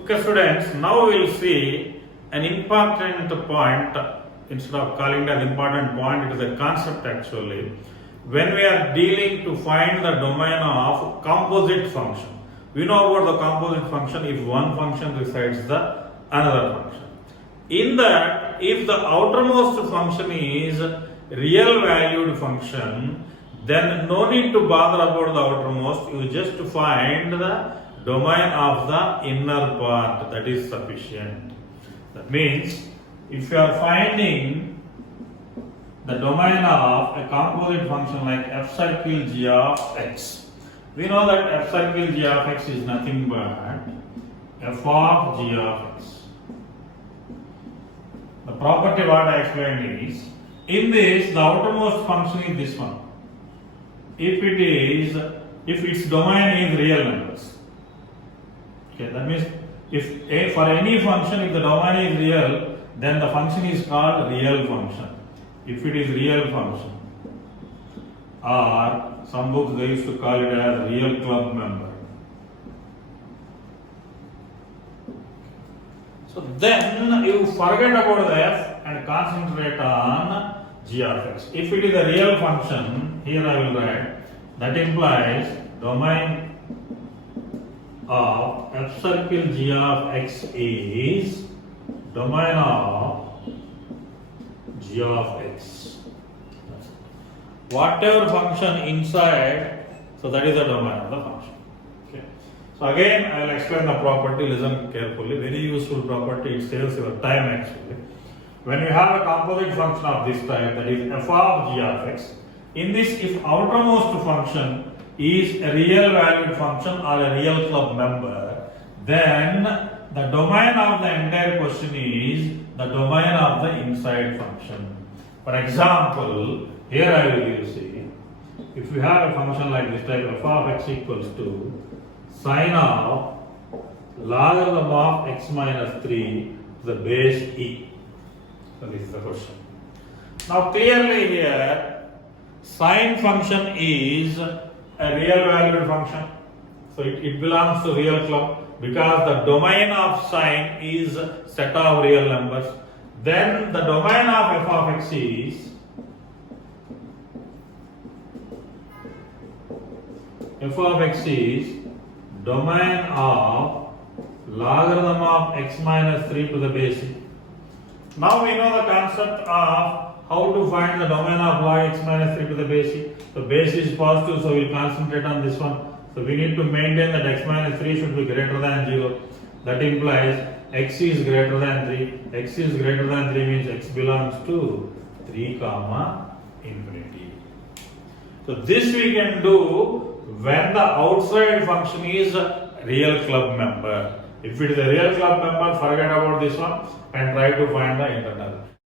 Okay, students, now we will see an important point. Instead of calling it an important point, it is a concept actually. When we are dealing to find the domain of composite function, we know about the composite function if one function resides the another function. In that, if the outermost function is real valued function, then no need to bother about the outermost. You just find the domain of the inner part, that is sufficient. That means if you are finding the domain of a composite function like f circle g of x, we know that f circle g of x is nothing but f of g of x. The property what I explained is, in this the outermost function is this one. If its domain is real numbers. Okay, that means for any function, if the domain is real, then the function is called real function. If it is real function, or some books they used to call it as real club member. So then you forget about the f and concentrate on g of x. If it is a real function, here I will write, that implies domain of f circle g of x is domain of g of x. Whatever function inside, so that is the domain of the function. Okay. So again, I will explain the property. Listen carefully. Very useful property. It saves your time actually. When you have a composite function of this type, that is f of g of x, in this, if outermost function is a real valued function or a real club member, then the domain of the entire question is the domain of the inside function. For example, here I will give you, see, if you have a function like this type, f of x equals to sine of logarithm of x minus 3 to the base e. So this is the question. Now clearly here, sine function is a real valued function. So it belongs to real club because the domain of sine is set of real numbers. Then the domain of f of x is domain of logarithm of x minus 3 to the base e. Now we know the concept of how to find the domain of log x minus 3 to the base e. So base is positive, so we will concentrate on this one. So we need to maintain that x minus 3 should be greater than 0. That implies x is greater than 3. X is greater than 3 means x belongs to 3 comma infinity. So this we can do when the outside function is a real club member. If it is a real club member, forget about this one and try to find the internal.